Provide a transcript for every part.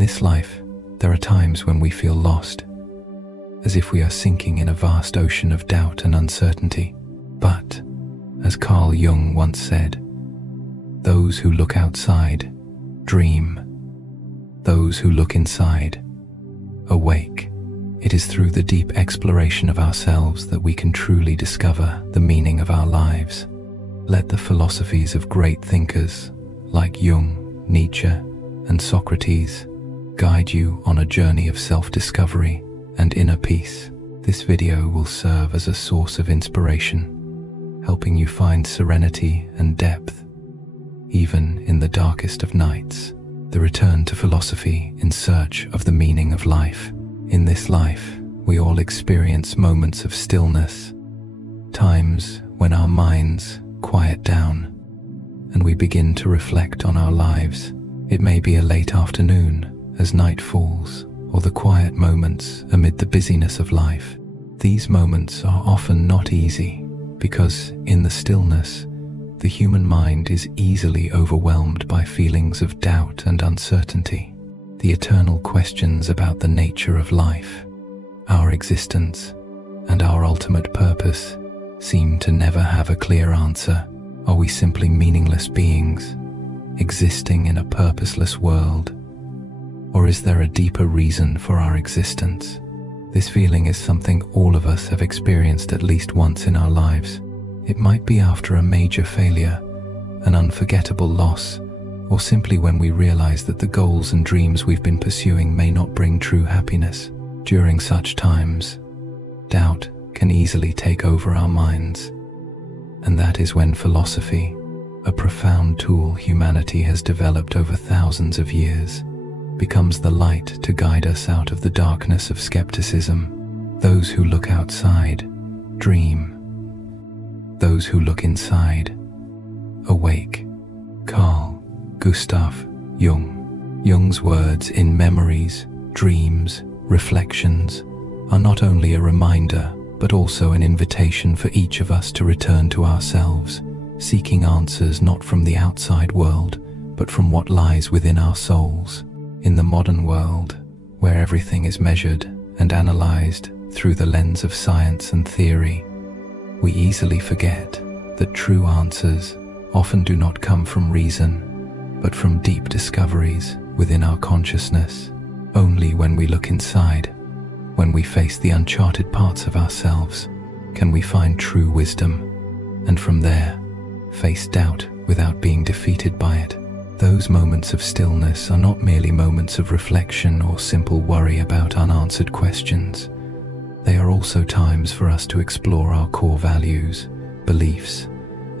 this life, there are times when we feel lost, as if we are sinking in a vast ocean of doubt and uncertainty. But, as Carl Jung once said, those who look outside dream. Those who look inside awake. It is through the deep exploration of ourselves that we can truly discover the meaning of our lives. Let the philosophies of great thinkers like Jung, Nietzsche, and Socrates guide you on a journey of self-discovery and inner peace. This video will serve as a source of inspiration, helping you find serenity and depth, even in the darkest of nights. The return to philosophy in search of the meaning of life. In this life, we all experience moments of stillness, times when our minds quiet down and we begin to reflect on our lives. It may be a late afternoon as night falls, or the quiet moments amid the busyness of life. These moments are often not easy because in the stillness, the human mind is easily overwhelmed by feelings of doubt and uncertainty. The eternal questions about the nature of life, our existence, and our ultimate purpose seem to never have a clear answer. Are we simply meaningless beings, existing in a purposeless world? Or is there a deeper reason for our existence? This feeling is something all of us have experienced at least once in our lives. It might be after a major failure, an unforgettable loss, or simply when we realize that the goals and dreams we've been pursuing may not bring true happiness. During such times, doubt can easily take over our minds. And that is when philosophy, a profound tool humanity has developed over thousands of years, becomes the light to guide us out of the darkness of skepticism. Those who look outside dream. Those who look inside awake. Carl Gustav Jung. Jung's words in Memories, Dreams, Reflections are not only a reminder, but also an invitation for each of us to return to ourselves, seeking answers not from the outside world, but from what lies within our souls. In the modern world, where everything is measured and analyzed through the lens of science and theory, we easily forget that true answers often do not come from reason, but from deep discoveries within our consciousness. Only when we look inside, when we face the uncharted parts of ourselves, can we find true wisdom, and from there, face doubt without being defeated by it. Those moments of stillness are not merely moments of reflection or simple worry about unanswered questions. They are also times for us to explore our core values, beliefs,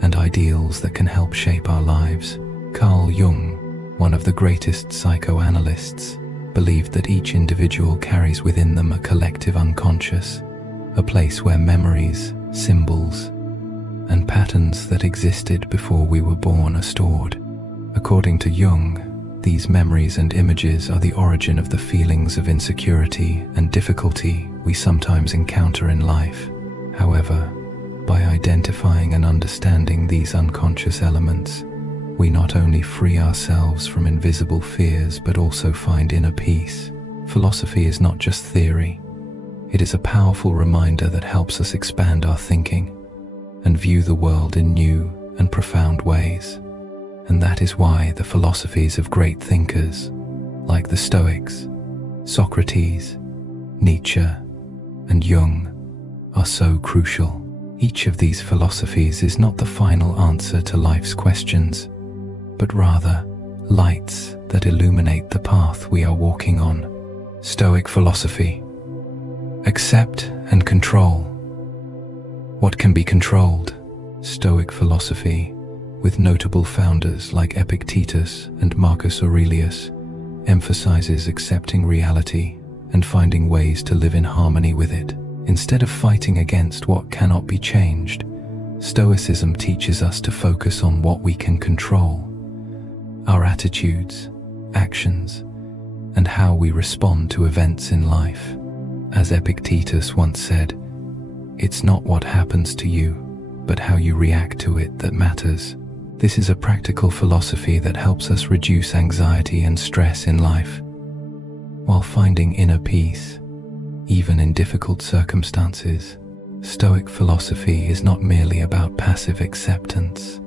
and ideals that can help shape our lives. Carl Jung, one of the greatest psychoanalysts, believed that each individual carries within them a collective unconscious, a place where memories, symbols, and patterns that existed before we were born are stored. According to Jung, these memories and images are the origin of the feelings of insecurity and difficulty we sometimes encounter in life. However, by identifying and understanding these unconscious elements, we not only free ourselves from invisible fears but also find inner peace. Philosophy is not just theory. It is a powerful reminder that helps us expand our thinking and view the world in new and profound ways. And that is why the philosophies of great thinkers like the Stoics, Socrates, Nietzsche, and Jung are so crucial. Each of these philosophies is not the final answer to life's questions, but rather lights that illuminate the path we are walking on. Stoic philosophy. Accept and control. What can be controlled? Stoic philosophy, with notable founders like Epictetus and Marcus Aurelius, emphasizes accepting reality and finding ways to live in harmony with it. Instead of fighting against what cannot be changed, Stoicism teaches us to focus on what we can control: our attitudes, actions, and how we respond to events in life. As Epictetus once said, "It's not what happens to you, but how you react to it that matters." This is a practical philosophy that helps us reduce anxiety and stress in life. While finding inner peace, even in difficult circumstances, Stoic philosophy is not merely about passive acceptance.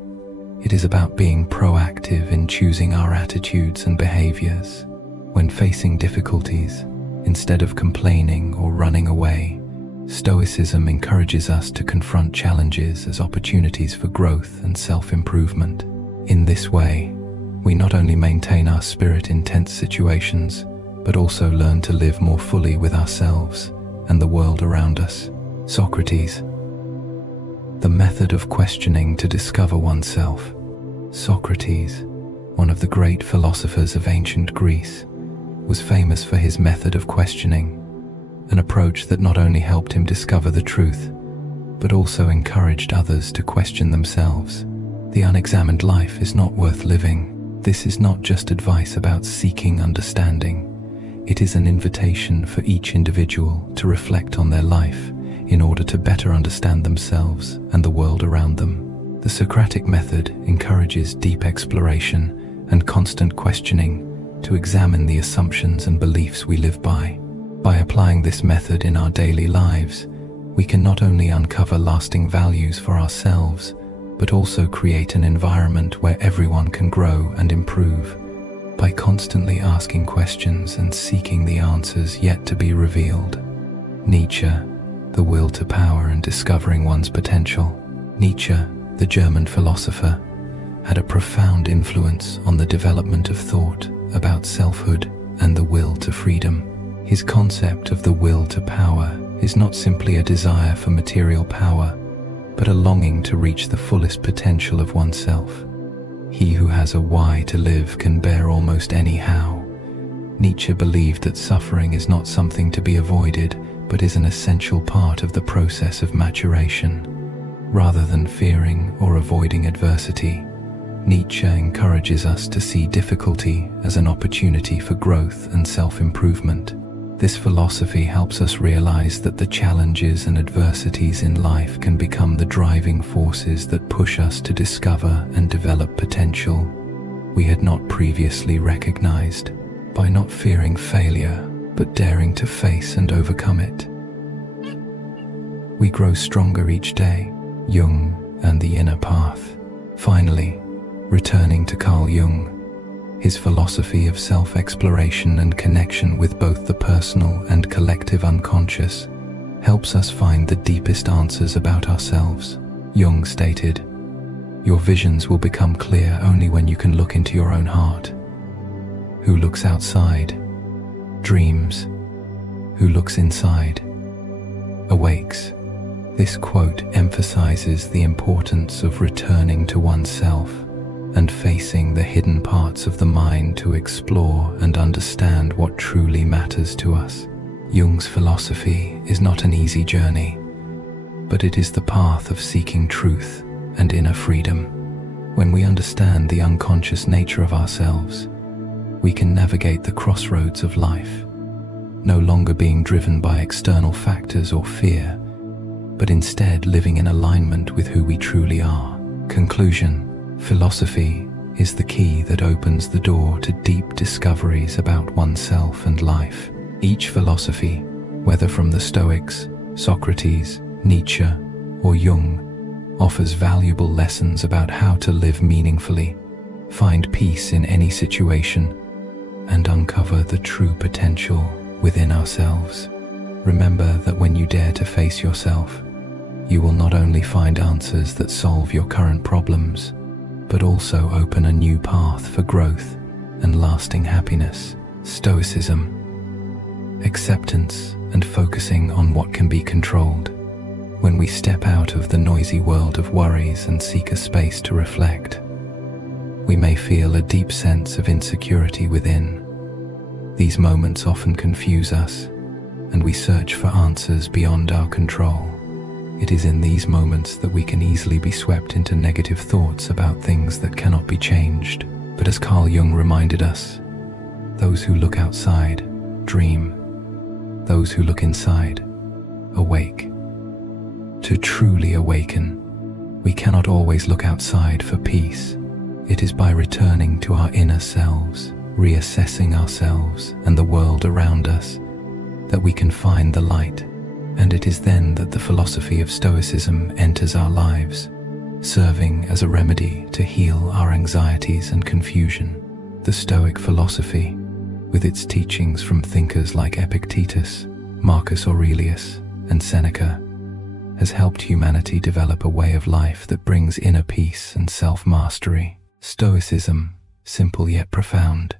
It is about being proactive in choosing our attitudes and behaviors. When facing difficulties, instead of complaining or running away, Stoicism encourages us to confront challenges as opportunities for growth and self-improvement. In this way, we not only maintain our spirit in tense situations, but also learn to live more fully with ourselves and the world around us. Socrates. The method of questioning to discover oneself. Socrates, one of the great philosophers of ancient Greece, was famous for his method of questioning, an approach that not only helped him discover the truth, but also encouraged others to question themselves. The unexamined life is not worth living. This is not just advice about seeking understanding. It is an invitation for each individual to reflect on their life in order to better understand themselves and the world around them. The Socratic method encourages deep exploration and constant questioning to examine the assumptions and beliefs we live by. By applying this method in our daily lives, we can not only uncover lasting values for ourselves, but also create an environment where everyone can grow and improve. By constantly asking questions and seeking the answers yet to be revealed. Nietzsche, the will to power and discovering one's potential. Nietzsche, the German philosopher, had a profound influence on the development of thought about selfhood and the will to freedom. His concept of the will to power is not simply a desire for material power, but a longing to reach the fullest potential of oneself. He who has a why to live can bear almost any how. Nietzsche believed that suffering is not something to be avoided, but is an essential part of the process of maturation. Rather than fearing or avoiding adversity, Nietzsche encourages us to see difficulty as an opportunity for growth and self-improvement. This philosophy helps us realize that the challenges and adversities in life can become the driving forces that push us to discover and develop potential we had not previously recognized. By not fearing failure, but daring to face and overcome it, we grow stronger each day. Jung and the inner path. Finally, returning to Carl Jung, his philosophy of self-exploration and connection with both the personal and collective unconscious helps us find the deepest answers about ourselves. Jung stated, "Your visions will become clear only when you can look into your own heart. Who looks outside dreams. Who looks inside awakes." This quote emphasizes the importance of returning to oneself and facing the hidden parts of the mind to explore and understand what truly matters to us. Jung's philosophy is not an easy journey, but it is the path of seeking truth and inner freedom. When we understand the unconscious nature of ourselves, we can navigate the crossroads of life, no longer being driven by external factors or fear, but instead living in alignment with who we truly are. Conclusion: philosophy is the key that opens the door to deep discoveries about oneself and life. Each philosophy, whether from the Stoics, Socrates, Nietzsche, or Jung, offers valuable lessons about how to live meaningfully, find peace in any situation, and uncover the true potential within ourselves. Remember that when you dare to face yourself, you will not only find answers that solve your current problems, but also open a new path for growth and lasting happiness. Stoicism, acceptance and focusing on what can be controlled. When we step out of the noisy world of worries and seek a space to reflect, we may feel a deep sense of insecurity within. These moments often confuse us, and we search for answers beyond our control. It is in these moments that we can easily be swept into negative thoughts about things that cannot be changed. But as Carl Jung reminded us, those who look outside dream, those who look inside awake. To truly awaken, we cannot always look outside for peace. It is by returning to our inner selves reassessing ourselves and the world around us, that we can find the light. And it is then that the philosophy of Stoicism enters our lives, serving as a remedy to heal our anxieties and confusion. The Stoic philosophy, with its teachings from thinkers like Epictetus, Marcus Aurelius, and Seneca, has helped humanity develop a way of life that brings inner peace and self-mastery. Stoicism, simple yet profound,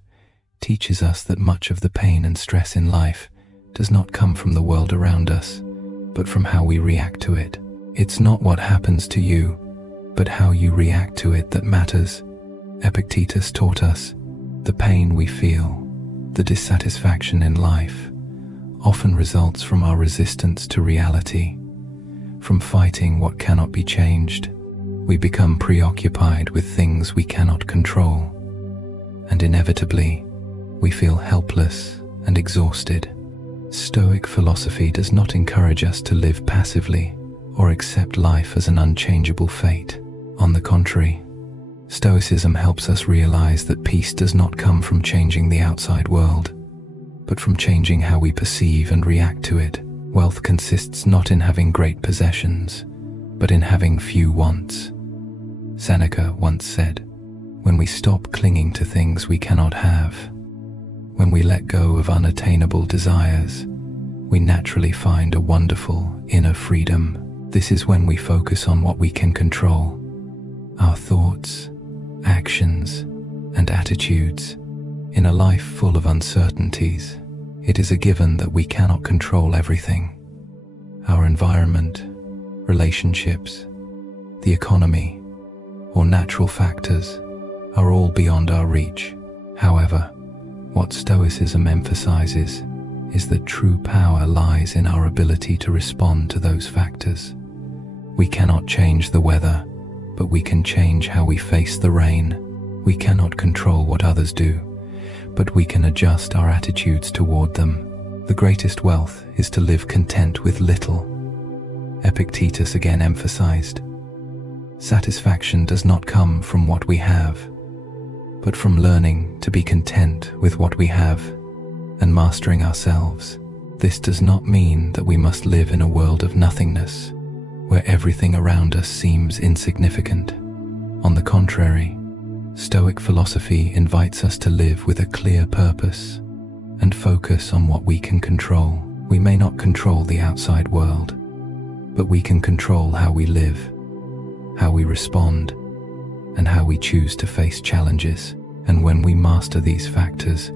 teaches us that much of the pain and stress in life does not come from the world around us, but from how we react to it. It's not what happens to you, but how you react to it that matters. Epictetus taught us the pain we feel, the dissatisfaction in life, often results from our resistance to reality. From fighting what cannot be changed, we become preoccupied with things we cannot control, and inevitably, we feel helpless and exhausted. Stoic philosophy does not encourage us to live passively or accept life as an unchangeable fate. On the contrary, Stoicism helps us realize that peace does not come from changing the outside world, but from changing how we perceive and react to it. Wealth consists not in having great possessions, but in having few wants. Seneca once said, "When we stop clinging to things we cannot have, when we let go of unattainable desires, we naturally find a wonderful inner freedom." This is when we focus on what we can control, our thoughts, actions, and attitudes. In a life full of uncertainties, it is a given that we cannot control everything. Our environment, relationships, the economy, or natural factors are all beyond our reach. However, what Stoicism emphasizes is that true power lies in our ability to respond to those factors. We cannot change the weather, but we can change how we face the rain. We cannot control what others do, but we can adjust our attitudes toward them. The greatest wealth is to live content with little. Epictetus again emphasized, satisfaction does not come from what we have, but from learning to be content with what we have and mastering ourselves. This does not mean that we must live in a world of nothingness, where everything around us seems insignificant. On the contrary, Stoic philosophy invites us to live with a clear purpose and focus on what we can control. We may not control the outside world, but we can control how we live, how we respond, and how we choose to face challenges. And when we master these factors,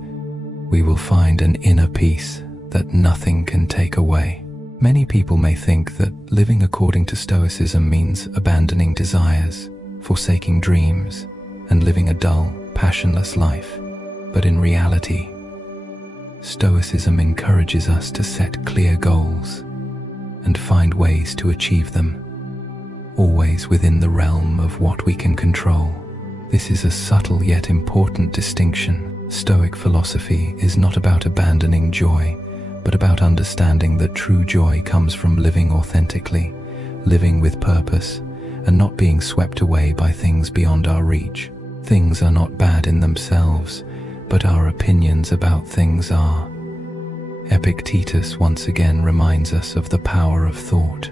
we will find an inner peace that nothing can take away. Many people may think that living according to Stoicism means abandoning desires, forsaking dreams, and living a dull, passionless life. But in reality, Stoicism encourages us to set clear goals and find ways to achieve them, always within the realm of what we can control. This is a subtle yet important distinction. Stoic philosophy is not about abandoning joy, but about understanding that true joy comes from living authentically, living with purpose, and not being swept away by things beyond our reach. Things are not bad in themselves, but our opinions about things are. Epictetus once again reminds us of the power of thought.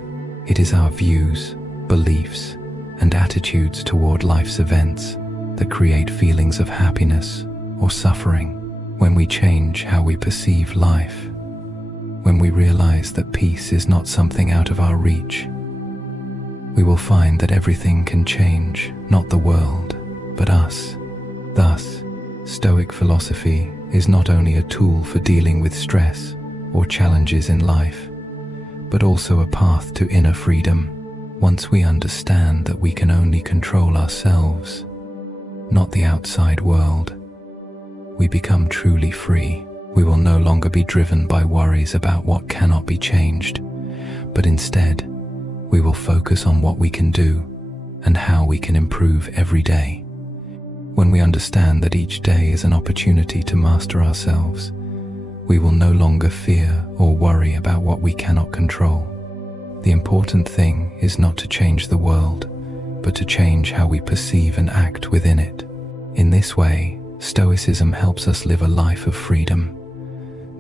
It is our views, beliefs, and attitudes toward life's events that create feelings of happiness or suffering. When we change how we perceive life, when we realize that peace is not something out of our reach, we will find that everything can change, not the world, but us. Thus, Stoic philosophy is not only a tool for dealing with stress or challenges in life, but also a path to inner freedom. Once we understand that we can only control ourselves, not the outside world, we become truly free. We will no longer be driven by worries about what cannot be changed, but instead, we will focus on what we can do and how we can improve every day. When we understand that each day is an opportunity to master ourselves, we will no longer fear or worry about what we cannot control. The important thing is not to change the world, but to change how we perceive and act within it. In this way, Stoicism helps us live a life of freedom,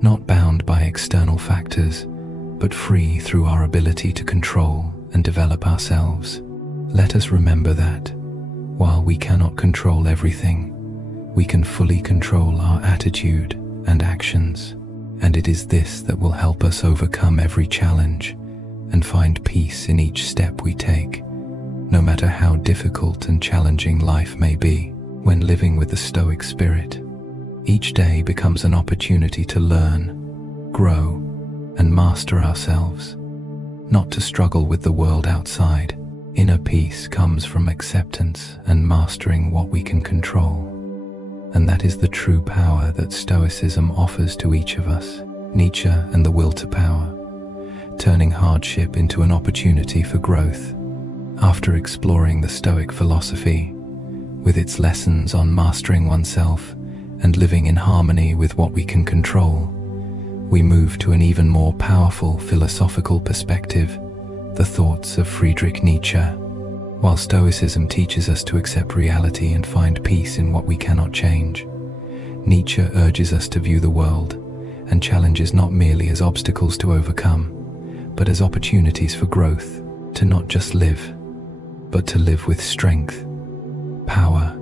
not bound by external factors, but free through our ability to control and develop ourselves. Let us remember that, while we cannot control everything, we can fully control our attitude and actions, and it is this that will help us overcome every challenge and find peace in each step we take, no matter how difficult and challenging life may be. When living with the Stoic spirit, each day becomes an opportunity to learn, grow, and master ourselves, not to struggle with the world outside. Inner peace comes from acceptance and mastering what we can control, and that is the true power that Stoicism offers to each of us. Nietzsche and the will to power, turning hardship into an opportunity for growth. After exploring the Stoic philosophy, with its lessons on mastering oneself and living in harmony with what we can control, we move to an even more powerful philosophical perspective, the thoughts of Friedrich Nietzsche. While Stoicism teaches us to accept reality and find peace in what we cannot change, Nietzsche urges us to view the world and challenges not merely as obstacles to overcome, but as opportunities for growth, to not just live, but to live with strength, power,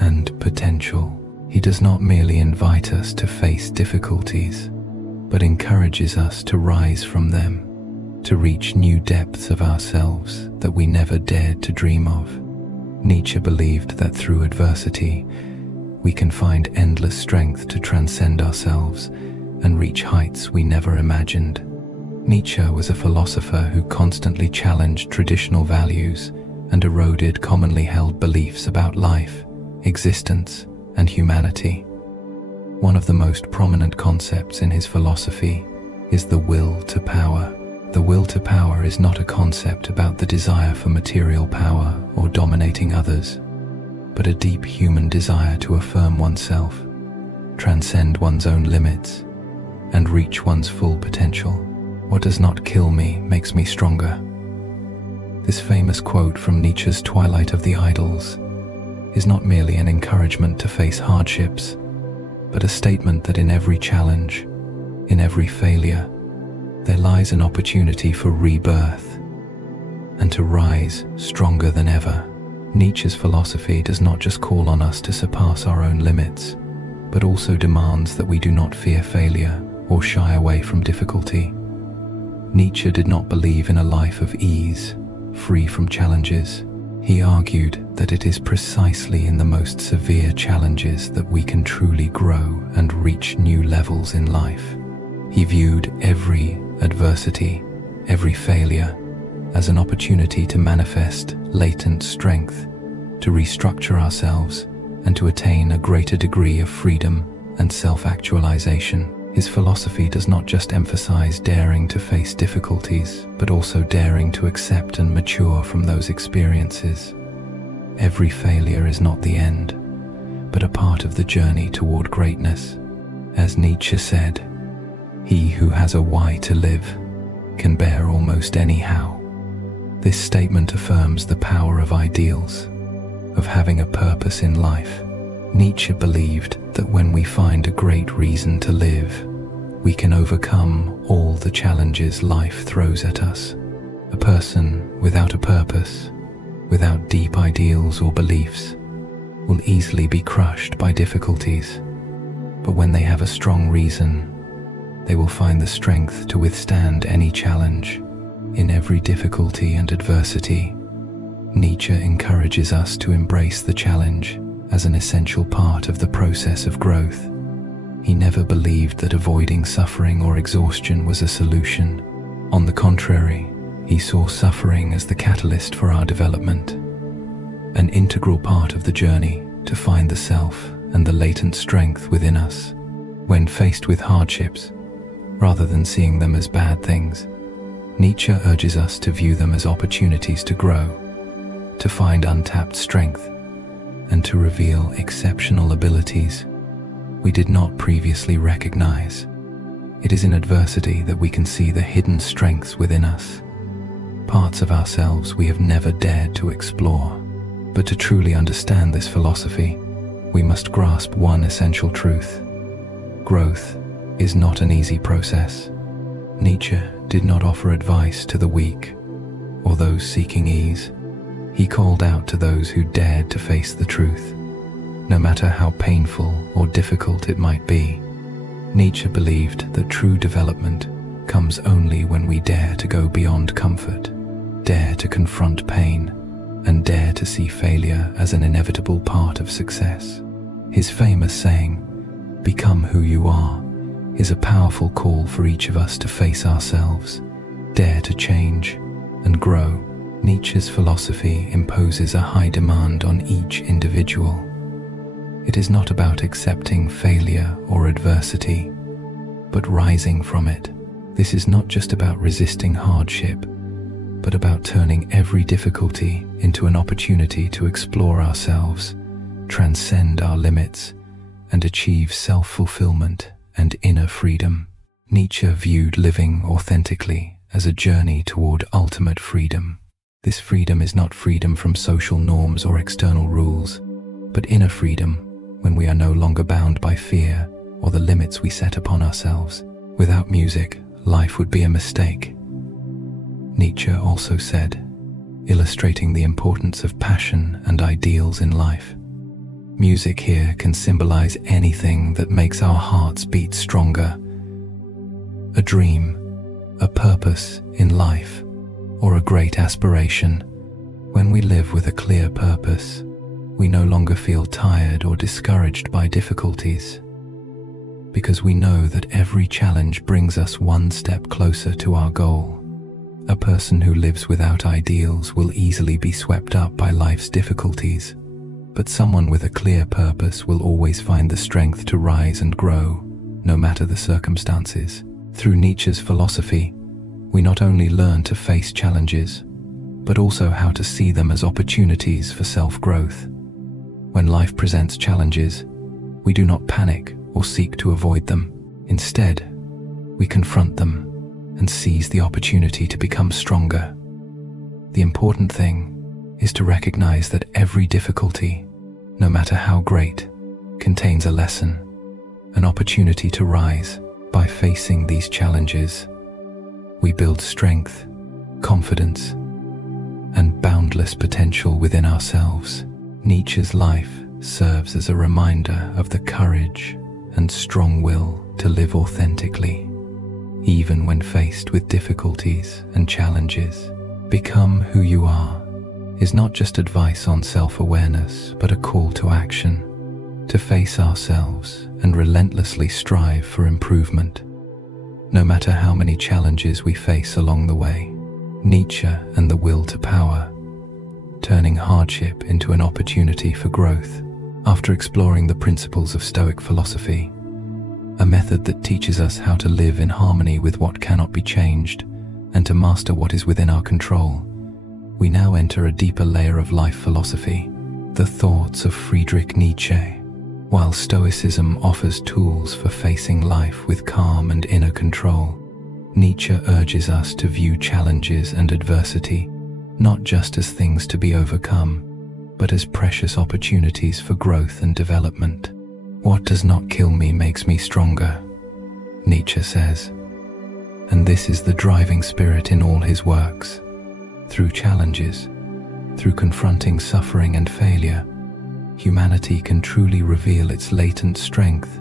and potential. He does not merely invite us to face difficulties, but encourages us to rise from them, to reach new depths of ourselves that we never dared to dream of. Nietzsche believed that through adversity, we can find endless strength to transcend ourselves and reach heights we never imagined. Nietzsche was a philosopher who constantly challenged traditional values and eroded commonly held beliefs about life, existence, and humanity. One of the most prominent concepts in his philosophy is the will to power. The will to power is not a concept about the desire for material power or dominating others, but a deep human desire to affirm oneself, transcend one's own limits, and reach one's full potential. What does not kill me makes me stronger. This famous quote from Nietzsche's Twilight of the Idols is not merely an encouragement to face hardships, but a statement that in every challenge, in every failure, there lies an opportunity for rebirth and to rise stronger than ever. Nietzsche's philosophy does not just call on us to surpass our own limits, but also demands that we do not fear failure or shy away from difficulty. Nietzsche did not believe in a life of ease, free from challenges. He argued that it is precisely in the most severe challenges that we can truly grow and reach new levels in life. He viewed every adversity, every failure, as an opportunity to manifest latent strength, to restructure ourselves, and to attain a greater degree of freedom and self-actualization. His philosophy does not just emphasize daring to face difficulties, but also daring to accept and mature from those experiences. Every failure is not the end, but a part of the journey toward greatness. As Nietzsche said, "He who has a why to live can bear almost any how." This statement affirms the power of ideals, of having a purpose in life. Nietzsche believed that when we find a great reason to live, we can overcome all the challenges life throws at us. A person without a purpose, without deep ideals or beliefs, will easily be crushed by difficulties. But when they have a strong reason, they will find the strength to withstand any challenge. In every difficulty and adversity, Nietzsche encourages us to embrace the challenge as an essential part of the process of growth. He never believed that avoiding suffering or exhaustion was a solution. On the contrary, he saw suffering as the catalyst for our development, an integral part of the journey to find the self and the latent strength within us. When faced with hardships, rather than seeing them as bad things, Nietzsche urges us to view them as opportunities to grow, to find untapped strength, and to reveal exceptional abilities we did not previously recognize. It is in adversity that we can see the hidden strengths within us, parts of ourselves we have never dared to explore. But to truly understand this philosophy, we must grasp one essential truth. Growth is not an easy process. Nietzsche did not offer advice to the weak or those seeking ease. He called out to those who dared to face the truth, no matter how painful or difficult it might be. Nietzsche believed that true development comes only when we dare to go beyond comfort, dare to confront pain, and dare to see failure as an inevitable part of success. His famous saying, "Become who you are," is a powerful call for each of us to face ourselves, dare to change, and grow. Nietzsche's philosophy imposes a high demand on each individual. It is not about accepting failure or adversity, but rising from it. This is not just about resisting hardship, but about turning every difficulty into an opportunity to explore ourselves, transcend our limits, and achieve self-fulfillment and inner freedom. Nietzsche viewed living authentically as a journey toward ultimate freedom. This freedom is not freedom from social norms or external rules, but inner freedom when we are no longer bound by fear or the limits we set upon ourselves. Without music, life would be a mistake. Nietzsche also said, illustrating the importance of passion and ideals in life. Music here can symbolize anything that makes our hearts beat stronger. A dream, a purpose in life, or a great aspiration. When we live with a clear purpose, we no longer feel tired or discouraged by difficulties, because we know that every challenge brings us one step closer to our goal. A person who lives without ideals will easily be swept up by life's difficulties, but someone with a clear purpose will always find the strength to rise and grow, no matter the circumstances. Through Nietzsche's philosophy, we not only learn to face challenges, but also how to see them as opportunities for self-growth. When life presents challenges, we do not panic or seek to avoid them. Instead, we confront them and seize the opportunity to become stronger. The important thing is to recognize that every difficulty, no matter how great, contains a lesson, an opportunity to rise. By facing these challenges, we build strength, confidence, and boundless potential within ourselves. Nietzsche's life serves as a reminder of the courage and strong will to live authentically, even when faced with difficulties and challenges. Become who you are is not just advice on self-awareness, but a call to action, to face ourselves and relentlessly strive for improvement, no matter how many challenges we face along the way. Nietzsche and the will to power, turning hardship into an opportunity for growth. After exploring the principles of Stoic philosophy, a method that teaches us how to live in harmony with what cannot be changed and to master what is within our control, we now enter a deeper layer of life philosophy, the thoughts of Friedrich Nietzsche. While Stoicism offers tools for facing life with calm and inner control, Nietzsche urges us to view challenges and adversity not just as things to be overcome, but as precious opportunities for growth and development. What does not kill me makes me stronger, Nietzsche says. And this is the driving spirit in all his works. Through challenges, through confronting suffering and failure, humanity can truly reveal its latent strength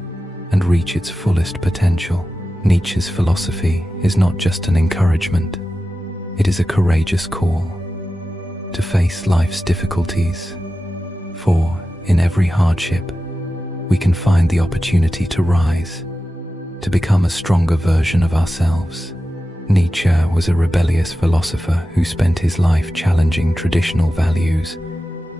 and reach its fullest potential. Nietzsche's philosophy is not just an encouragement, it is a courageous call to face life's difficulties, for in every hardship, we can find the opportunity to rise, to become a stronger version of ourselves. Nietzsche was a rebellious philosopher who spent his life challenging traditional values,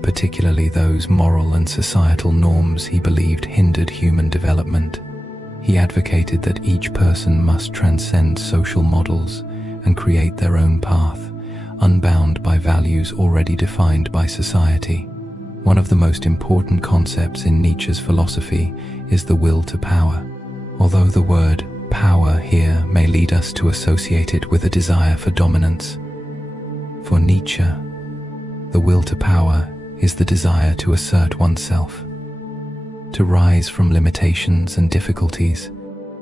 particularly those moral and societal norms he believed hindered human development. He advocated that each person must transcend social models and create their own path, unbound by values already defined by society. One of the most important concepts in Nietzsche's philosophy is the will to power. Although the word power here may lead us to associate it with a desire for dominance, for Nietzsche, the will to power is the desire to assert oneself, to rise from limitations and difficulties,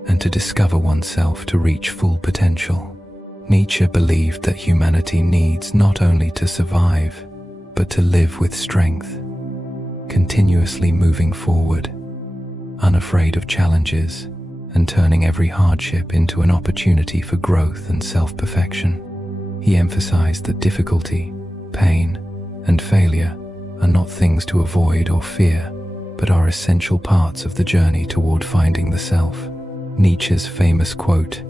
and to discover oneself to reach full potential. Nietzsche believed that humanity needs not only to survive, but to live with strength, continuously moving forward, unafraid of challenges, and turning every hardship into an opportunity for growth and self-perfection. He emphasized that difficulty, pain, and failure are not things to avoid or fear, but are essential parts of the journey toward finding the self. Nietzsche's famous quote,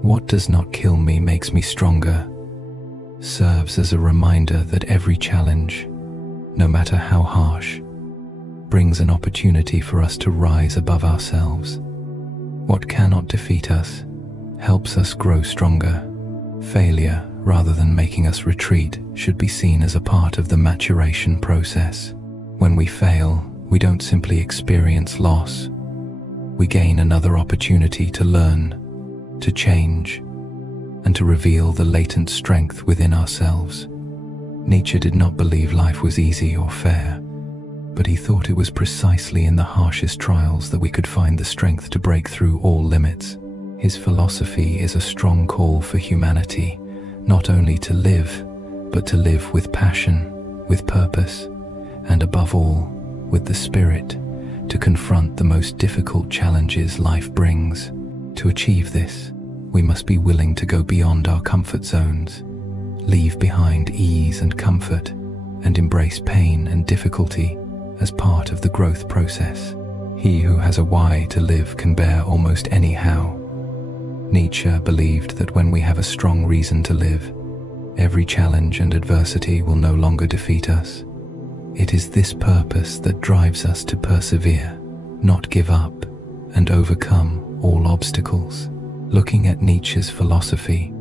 "What does not kill me makes me stronger," serves as a reminder that every challenge, no matter how harsh, brings an opportunity for us to rise above ourselves. What cannot defeat us helps us grow stronger. Failure, rather than making us retreat, should be seen as a part of the maturation process. When we fail, we don't simply experience loss. We gain another opportunity to learn, to change, and to reveal the latent strength within ourselves. Nietzsche did not believe life was easy or fair, but he thought it was precisely in the harshest trials that we could find the strength to break through all limits. His philosophy is a strong call for humanity, not only to live, but to live with passion, with purpose, and above all, with the spirit, to confront the most difficult challenges life brings. To achieve this, we must be willing to go beyond our comfort zones, leave behind ease and comfort, and embrace pain and difficulty as part of the growth process. He who has a why to live can bear almost any how. Nietzsche believed that when we have a strong reason to live, every challenge and adversity will no longer defeat us. It is this purpose that drives us to persevere, not give up, and overcome all obstacles. Looking at Nietzsche's philosophy,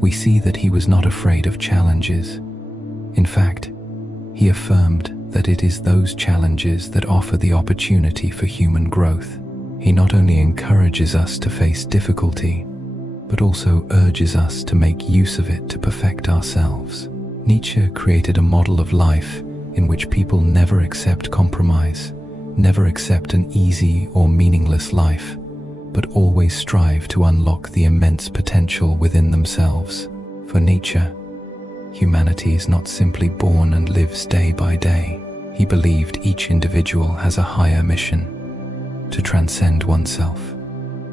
we see that he was not afraid of challenges. In fact, he affirmed that it is those challenges that offer the opportunity for human growth. He not only encourages us to face difficulty, but also urges us to make use of it to perfect ourselves. Nietzsche created a model of life in which people never accept compromise, never accept an easy or meaningless life, but always strive to unlock the immense potential within themselves. For Nietzsche, humanity is not simply born and lives day by day. He believed each individual has a higher mission: to transcend oneself,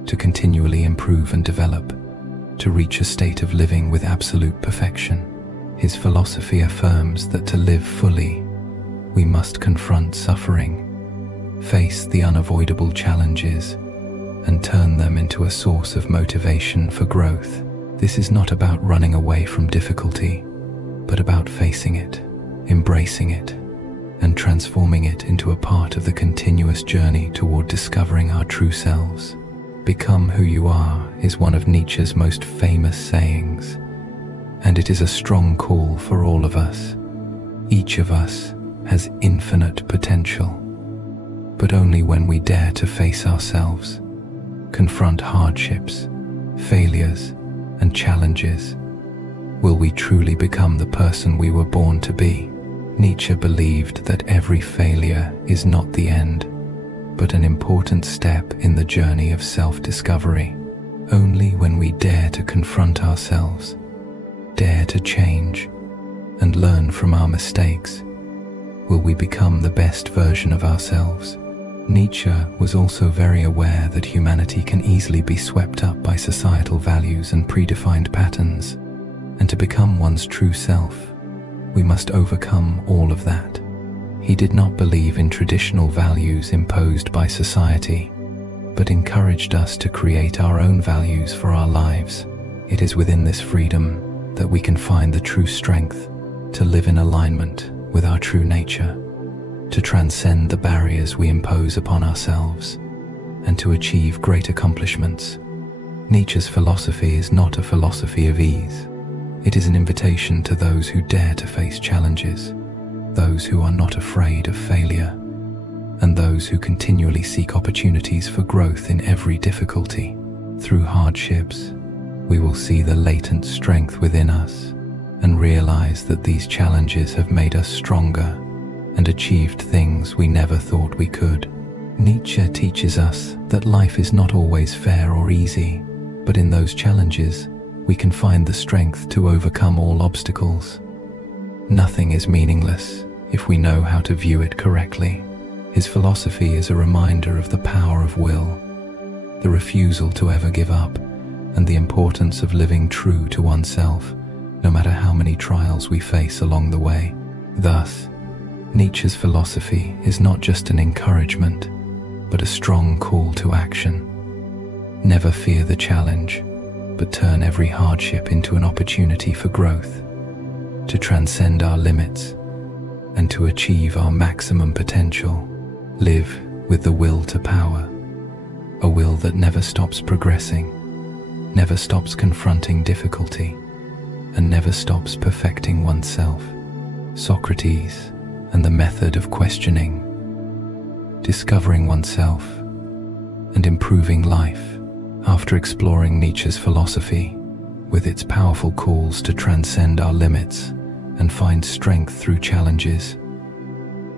to continually improve and develop, to reach a state of living with absolute perfection. His philosophy affirms that to live fully, we must confront suffering, face the unavoidable challenges, and turn them into a source of motivation for growth. This is not about running away from difficulty, but about facing it, embracing it, and transforming it into a part of the continuous journey toward discovering our true selves. "Become who you are" is one of Nietzsche's most famous sayings, and it is a strong call for all of us. Each of us has infinite potential, but only when we dare to face ourselves, confront hardships, failures, and challenges, will we truly become the person we were born to be. Nietzsche believed that every failure is not the end, but an important step in the journey of self-discovery. Only when we dare to confront ourselves, dare to change, and learn from our mistakes, will we become the best version of ourselves. Nietzsche was also very aware that humanity can easily be swept up by societal values and predefined patterns, and to become one's true self, we must overcome all of that. He did not believe in traditional values imposed by society, but encouraged us to create our own values for our lives. It is within this freedom that we can find the true strength to live in alignment with our true nature, to transcend the barriers we impose upon ourselves, and to achieve great accomplishments. Nietzsche's philosophy is not a philosophy of ease. It is an invitation to those who dare to face challenges, those who are not afraid of failure, and those who continually seek opportunities for growth in every difficulty. Through hardships, we will see the latent strength within us and realize that these challenges have made us stronger, and achieved things we never thought we could. Nietzsche teaches us that life is not always fair or easy, but in those challenges, we can find the strength to overcome all obstacles. Nothing is meaningless if we know how to view it correctly. His philosophy is a reminder of the power of will, the refusal to ever give up, and the importance of living true to oneself, no matter how many trials we face along the way. Thus, Nietzsche's philosophy is not just an encouragement, but a strong call to action. Never fear the challenge, but turn every hardship into an opportunity for growth, to transcend our limits, and to achieve our maximum potential. Live with the will to power, a will that never stops progressing, never stops confronting difficulty, and never stops perfecting oneself. Socrates and the method of questioning, discovering oneself, and improving life. After exploring Nietzsche's philosophy, with its powerful calls to transcend our limits and find strength through challenges,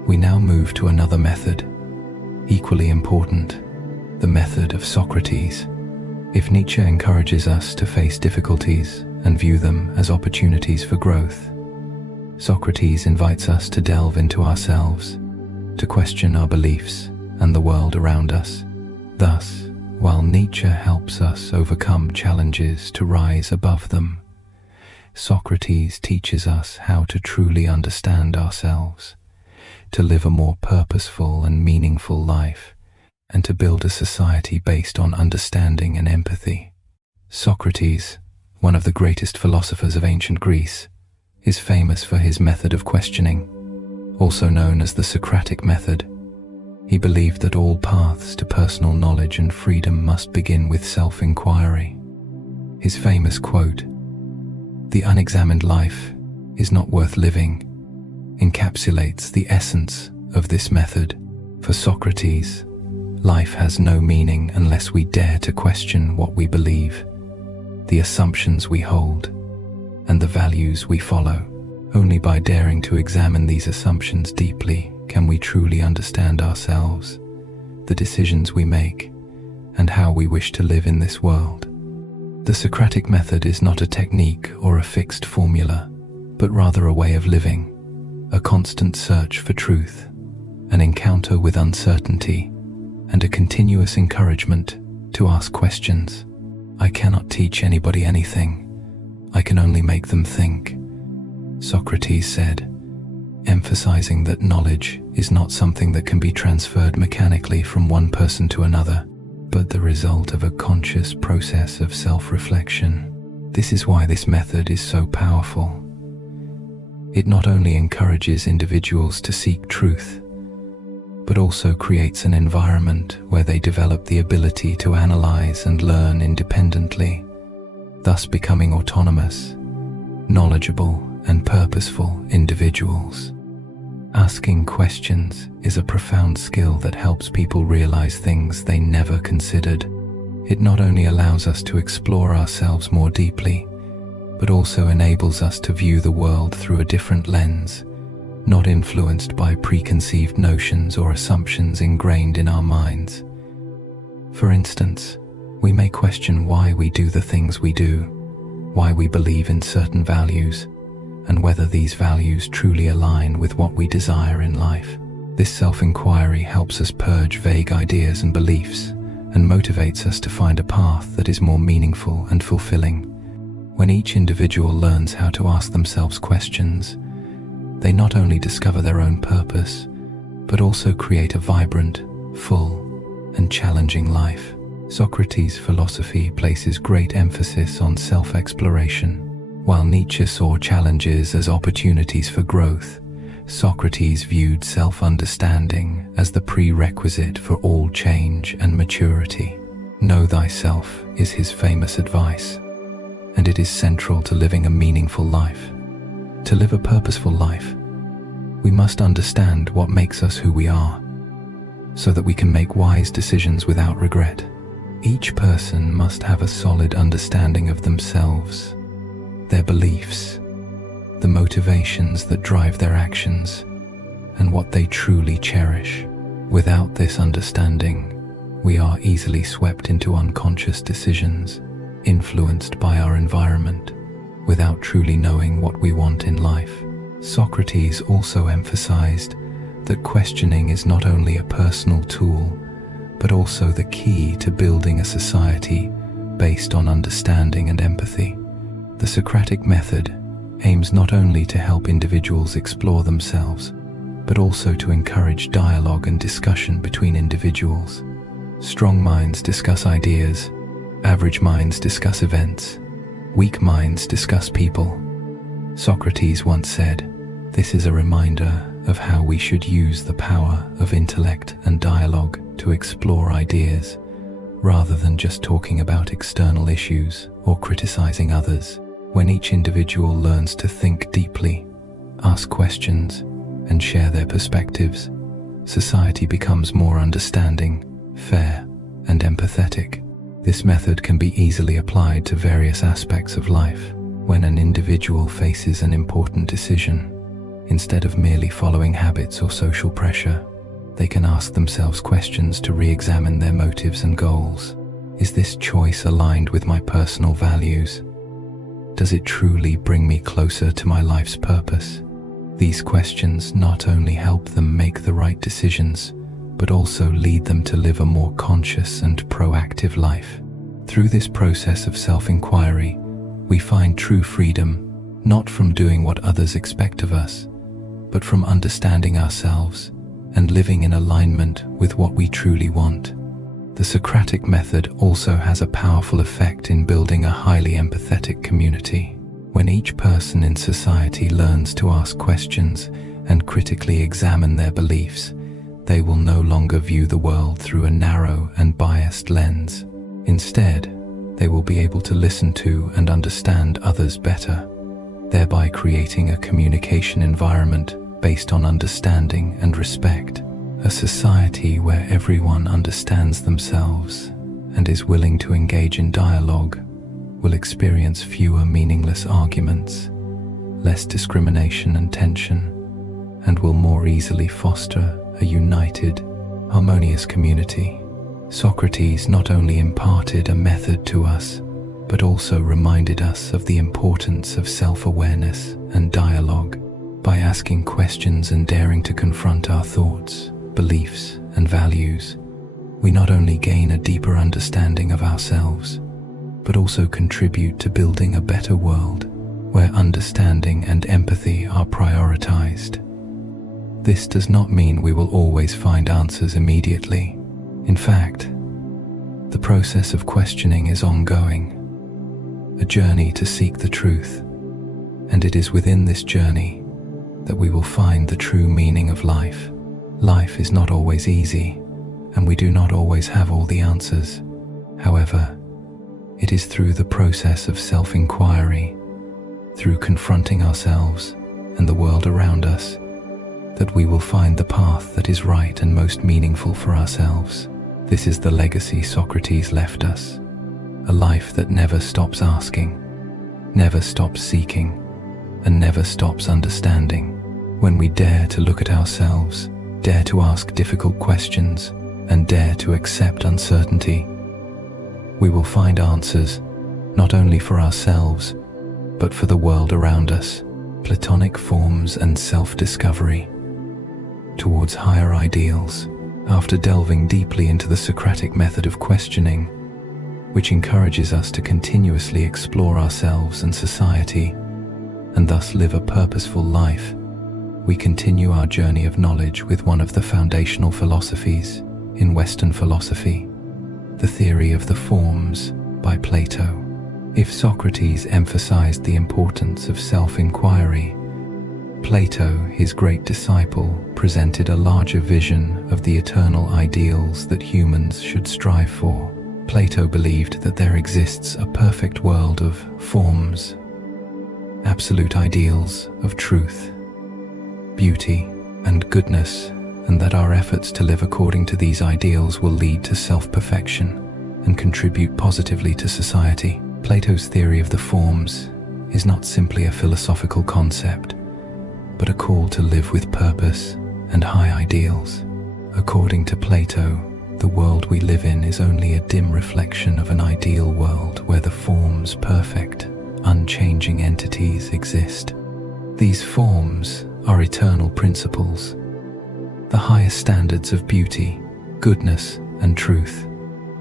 we now move to another method, equally important, the method of Socrates. If Nietzsche encourages us to face difficulties and view them as opportunities for growth, Socrates invites us to delve into ourselves, to question our beliefs and the world around us. Thus, while Nietzsche helps us overcome challenges to rise above them, Socrates teaches us how to truly understand ourselves, to live a more purposeful and meaningful life, and to build a society based on understanding and empathy. Socrates, one of the greatest philosophers of ancient Greece, is famous for his method of questioning, also known as the Socratic method. He believed that all paths to personal knowledge and freedom must begin with self-inquiry. His famous quote, "The unexamined life is not worth living," encapsulates the essence of this method. For Socrates, life has no meaning unless we dare to question what we believe, the assumptions we hold, and the values we follow. Only by daring to examine these assumptions deeply can we truly understand ourselves, the decisions we make, and how we wish to live in this world. The Socratic method is not a technique or a fixed formula, but rather a way of living, a constant search for truth, an encounter with uncertainty, and a continuous encouragement to ask questions. I cannot teach anybody anything. I can only make them think, Socrates said, emphasizing that knowledge is not something that can be transferred mechanically from one person to another, but the result of a conscious process of self-reflection. This is why this method is so powerful. It not only encourages individuals to seek truth, but also creates an environment where they develop the ability to analyze and learn independently, thus becoming autonomous, knowledgeable, and purposeful individuals. Asking questions is a profound skill that helps people realize things they never considered. It not only allows us to explore ourselves more deeply, but also enables us to view the world through a different lens, not influenced by preconceived notions or assumptions ingrained in our minds. For instance, we may question why we do the things we do, why we believe in certain values, and whether these values truly align with what we desire in life. This self-inquiry helps us purge vague ideas and beliefs, and motivates us to find a path that is more meaningful and fulfilling. When each individual learns how to ask themselves questions, they not only discover their own purpose, but also create a vibrant, full, and challenging life. Socrates' philosophy places great emphasis on self-exploration. While Nietzsche saw challenges as opportunities for growth, Socrates viewed self-understanding as the prerequisite for all change and maturity. Know thyself is his famous advice, and it is central to living a meaningful life. To live a purposeful life, we must understand what makes us who we are, so that we can make wise decisions without regret. Each person must have a solid understanding of themselves, their beliefs, the motivations that drive their actions, and what they truly cherish. Without this understanding, we are easily swept into unconscious decisions, influenced by our environment, without truly knowing what we want in life. Socrates also emphasized that questioning is not only a personal tool, but also the key to building a society based on understanding and empathy. The Socratic method aims not only to help individuals explore themselves, but also to encourage dialogue and discussion between individuals. Strong minds discuss ideas, average minds discuss events, weak minds discuss people. Socrates once said, "This is a reminder of how we should use the power of intellect and dialogue to explore ideas, rather than just talking about external issues or criticizing others." When each individual learns to think deeply, ask questions, and share their perspectives, society becomes more understanding, fair, and empathetic. This method can be easily applied to various aspects of life. When an individual faces an important decision, instead of merely following habits or social pressure, they can ask themselves questions to re-examine their motives and goals. Is this choice aligned with my personal values? Does it truly bring me closer to my life's purpose? These questions not only help them make the right decisions, but also lead them to live a more conscious and proactive life. Through this process of self-inquiry, we find true freedom, not from doing what others expect of us, but from understanding ourselves and living in alignment with what we truly want. The Socratic method also has a powerful effect in building a highly empathetic community. When each person in society learns to ask questions and critically examine their beliefs, they will no longer view the world through a narrow and biased lens. Instead, they will be able to listen to and understand others better, thereby creating a communication environment based on understanding and respect. A society where everyone understands themselves and is willing to engage in dialogue will experience fewer meaningless arguments, less discrimination and tension, and will more easily foster a united, harmonious community. Socrates not only imparted a method to us, but also reminded us of the importance of self-awareness and dialogue. By asking questions and daring to confront our thoughts, beliefs, and values, we not only gain a deeper understanding of ourselves, but also contribute to building a better world where understanding and empathy are prioritized. This does not mean we will always find answers immediately. In fact, the process of questioning is ongoing, a journey to seek the truth, and it is within this journey that we will find the true meaning of life. Life is not always easy, and we do not always have all the answers. However, it is through the process of self-inquiry, through confronting ourselves and the world around us, that we will find the path that is right and most meaningful for ourselves. This is the legacy Socrates left us, a life that never stops asking, never stops seeking, and never stops understanding. When we dare to look at ourselves, dare to ask difficult questions, and dare to accept uncertainty, we will find answers not only for ourselves, but for the world around us. Platonic forms and self-discovery towards higher ideals. After delving deeply into the Socratic method of questioning, which encourages us to continuously explore ourselves and society, and thus live a purposeful life, we continue our journey of knowledge with one of the foundational philosophies in Western philosophy, the theory of the forms by Plato. If Socrates emphasized the importance of self-inquiry, Plato, his great disciple, presented a larger vision of the eternal ideals that humans should strive for. Plato believed that there exists a perfect world of forms, absolute ideals of truth, beauty, and goodness, and that our efforts to live according to these ideals will lead to self-perfection and contribute positively to society. Plato's theory of the forms is not simply a philosophical concept, but a call to live with purpose and high ideals. According to Plato, the world we live in is only a dim reflection of an ideal world where the forms, perfect, unchanging entities exist. These forms are eternal principles, the highest standards of beauty, goodness, and truth.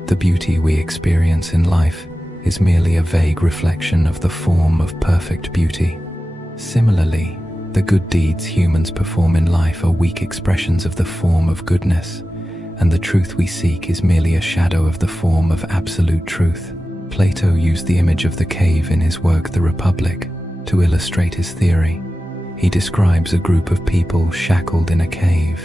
The beauty we experience in life is merely a vague reflection of the form of perfect beauty. Similarly, the good deeds humans perform in life are weak expressions of the form of goodness, and the truth we seek is merely a shadow of the form of absolute truth. Plato used the image of the cave in his work The Republic to illustrate his theory. He describes a group of people shackled in a cave,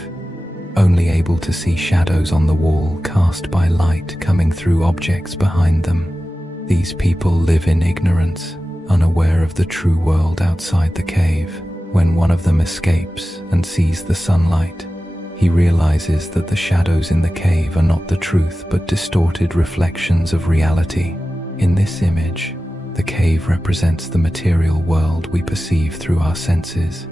only able to see shadows on the wall cast by light coming through objects behind them. These people live in ignorance, unaware of the true world outside the cave. When one of them escapes and sees the sunlight, he realizes that the shadows in the cave are not the truth but distorted reflections of reality. In this image, the cave represents the material world we perceive through our senses,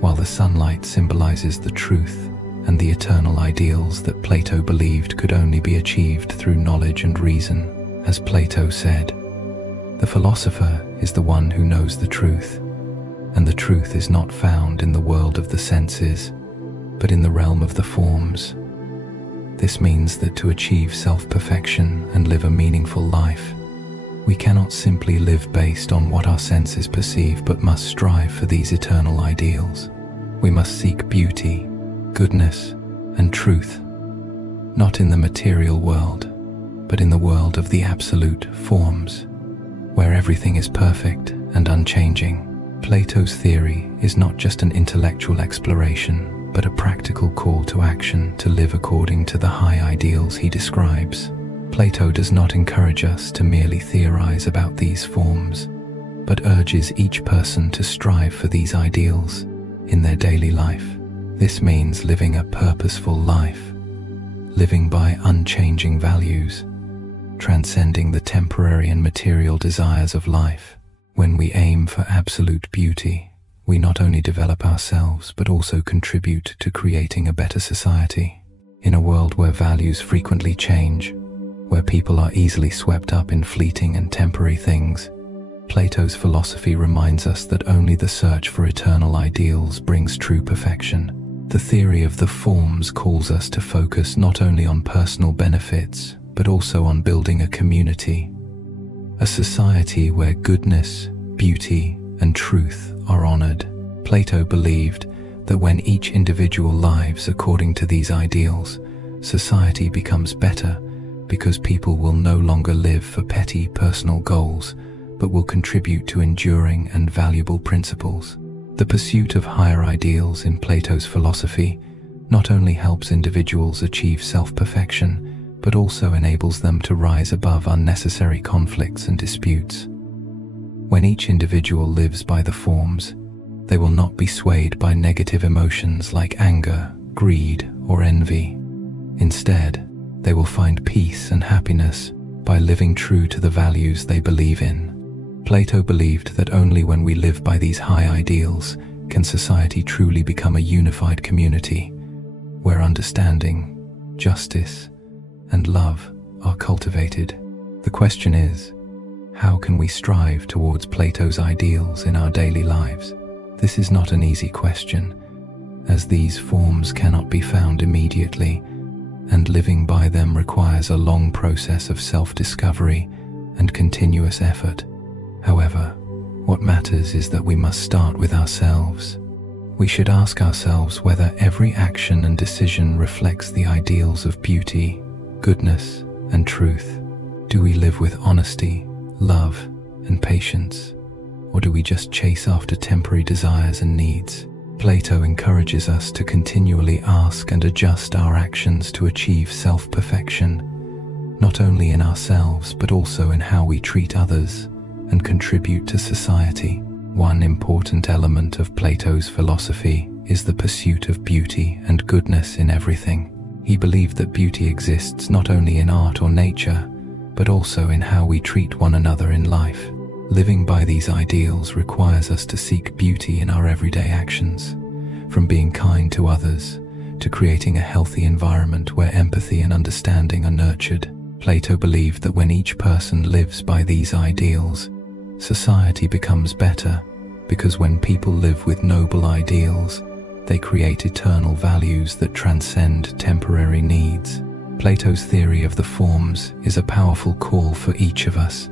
while the sunlight symbolizes the truth and the eternal ideals that Plato believed could only be achieved through knowledge and reason. As Plato said, the philosopher is the one who knows the truth, and the truth is not found in the world of the senses, but in the realm of the forms. This means that to achieve self-perfection and live a meaningful life, we cannot simply live based on what our senses perceive, but must strive for these eternal ideals. We must seek beauty, goodness, and truth, not in the material world, but in the world of the absolute forms, where everything is perfect and unchanging. Plato's theory is not just an intellectual exploration, but a practical call to action to live according to the high ideals he describes. Plato does not encourage us to merely theorize about these forms, but urges each person to strive for these ideals in their daily life. This means living a purposeful life, living by unchanging values, transcending the temporary and material desires of life. When we aim for absolute beauty, we not only develop ourselves but also contribute to creating a better society. In a world where values frequently change, where people are easily swept up in fleeting and temporary things, Plato's philosophy reminds us that only the search for eternal ideals brings true perfection. The theory of the forms calls us to focus not only on personal benefits, but also on building a community, a society where goodness, beauty, and truth are honored. Plato believed that when each individual lives according to these ideals, society becomes better because people will no longer live for petty personal goals, but will contribute to enduring and valuable principles. The pursuit of higher ideals in Plato's philosophy not only helps individuals achieve self-perfection, but also enables them to rise above unnecessary conflicts and disputes. When each individual lives by the forms, they will not be swayed by negative emotions like anger, greed, or envy. Instead, they will find peace and happiness by living true to the values they believe in. Plato believed that only when we live by these high ideals can society truly become a unified community, where understanding, justice, and love are cultivated. The question is, how can we strive towards Plato's ideals in our daily lives? This is not an easy question, as these forms cannot be found immediately, and living by them requires a long process of self-discovery and continuous effort. However, what matters is that we must start with ourselves. We should ask ourselves whether every action and decision reflects the ideals of beauty, goodness, and truth. Do we live with honesty, love, and patience, or do we just chase after temporary desires and needs? Plato encourages us to continually ask and adjust our actions to achieve self-perfection, not only in ourselves but also in how we treat others and contribute to society. One important element of Plato's philosophy is the pursuit of beauty and goodness in everything. He believed that beauty exists not only in art or nature, but also in how we treat one another in life. Living by these ideals requires us to seek beauty in our everyday actions, From being kind to others to creating a healthy environment where empathy and understanding are nurtured, Plato believed that when each person lives by these ideals, society becomes better, because when people live with noble ideals, they create eternal values that transcend temporary needs. Plato's theory of the forms is a powerful call for each of us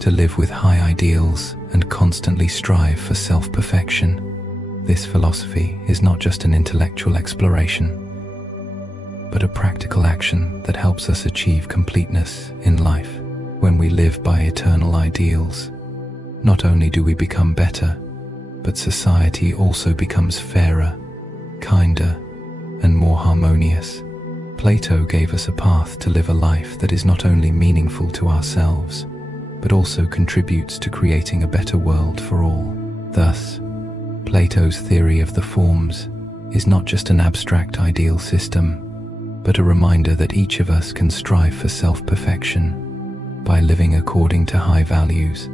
to live with high ideals and constantly strive for self-perfection. This philosophy is not just an intellectual exploration, but a practical action that helps us achieve completeness in life. When we live by eternal ideals, not only do we become better, but society also becomes fairer, kinder, and more harmonious. Plato gave us a path to live a life that is not only meaningful to ourselves, but also contributes to creating a better world for all. Thus, Plato's theory of the forms is not just an abstract ideal system, but a reminder that each of us can strive for self-perfection by living according to high values,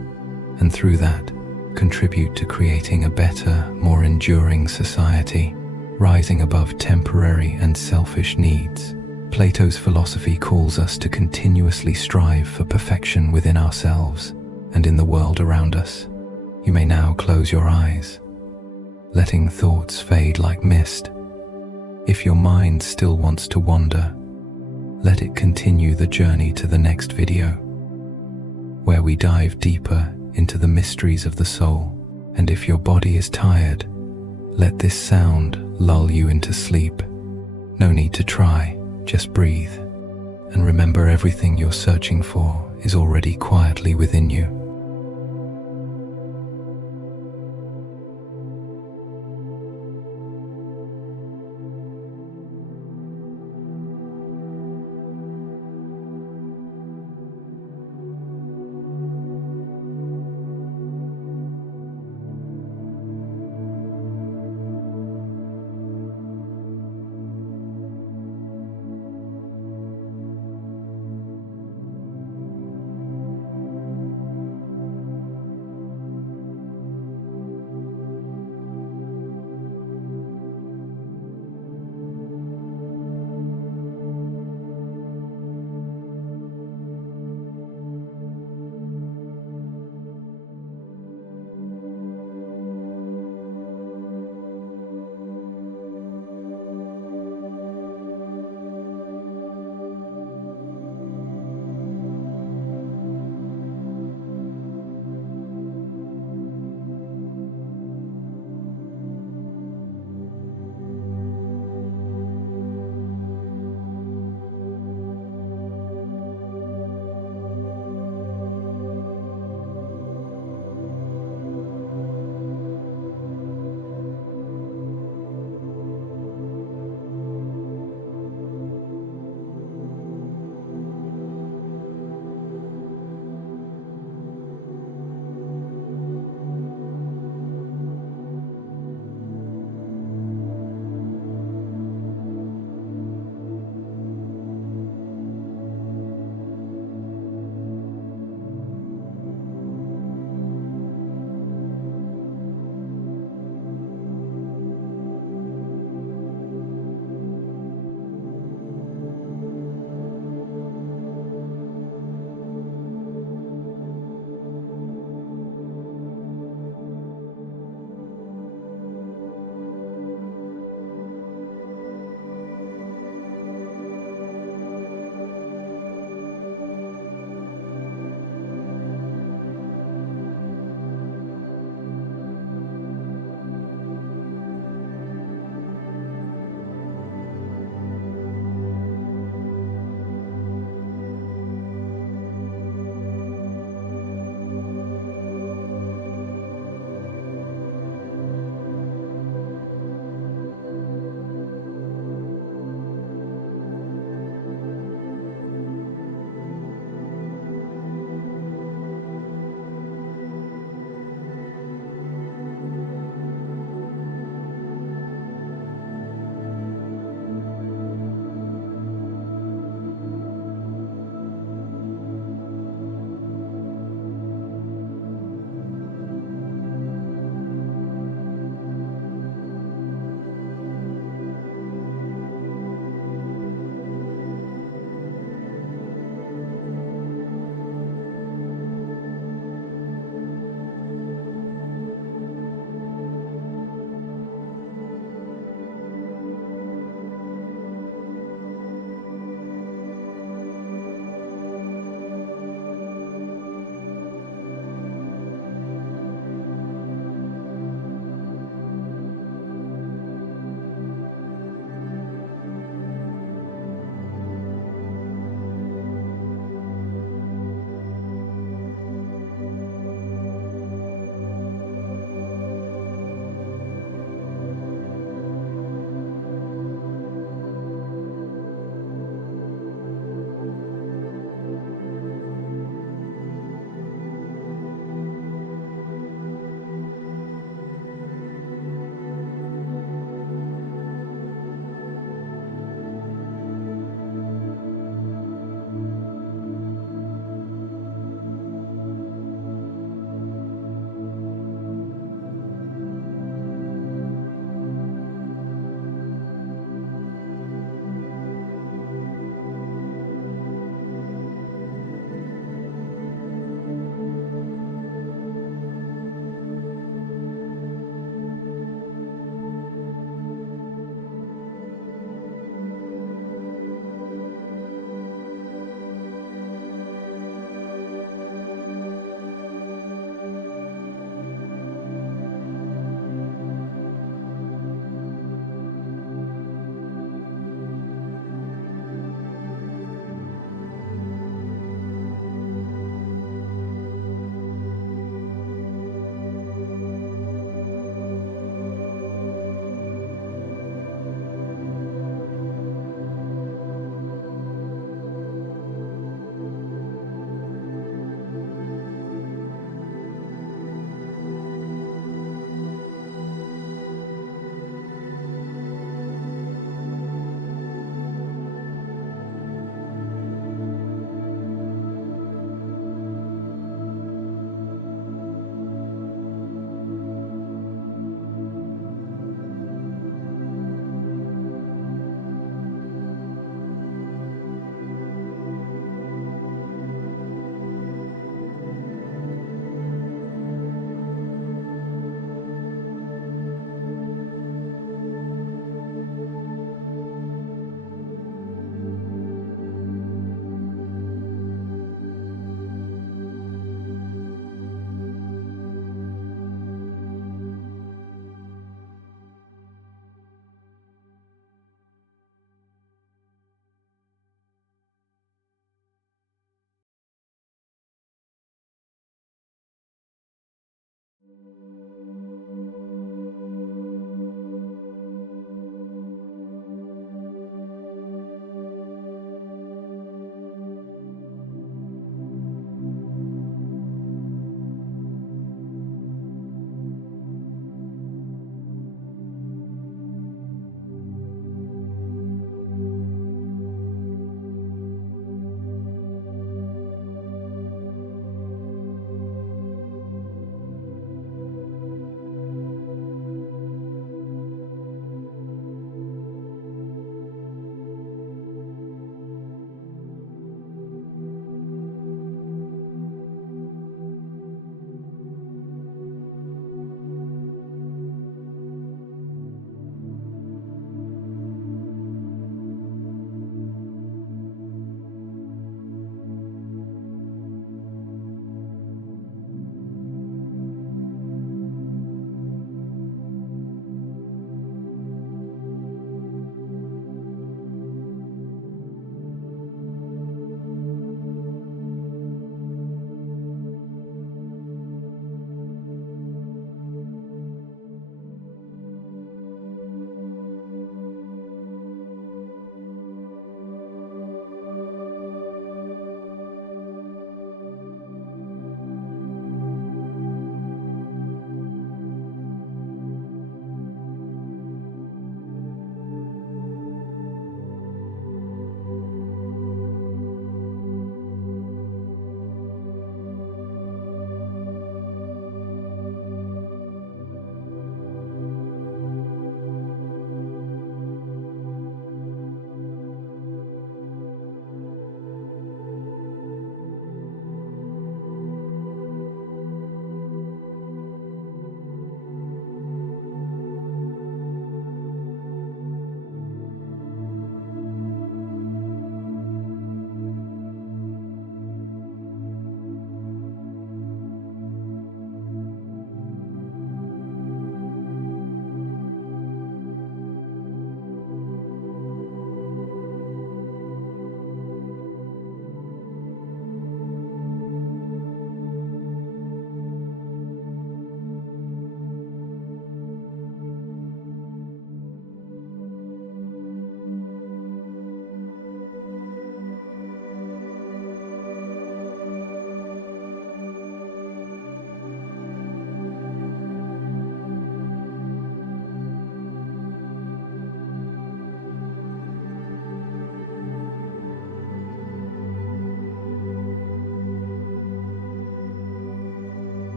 and through that, contribute to creating a better, more enduring society, rising above temporary and selfish needs. Plato's philosophy calls us to continuously strive for perfection within ourselves and in the world around us. You may now close your eyes, letting thoughts fade like mist. If your mind still wants to wander, let it continue the journey to the next video, where we dive deeper into the mysteries of the soul. And if your body is tired, let this sound lull you into sleep. No need to try, just breathe. And remember, everything you're searching for is already quietly within you.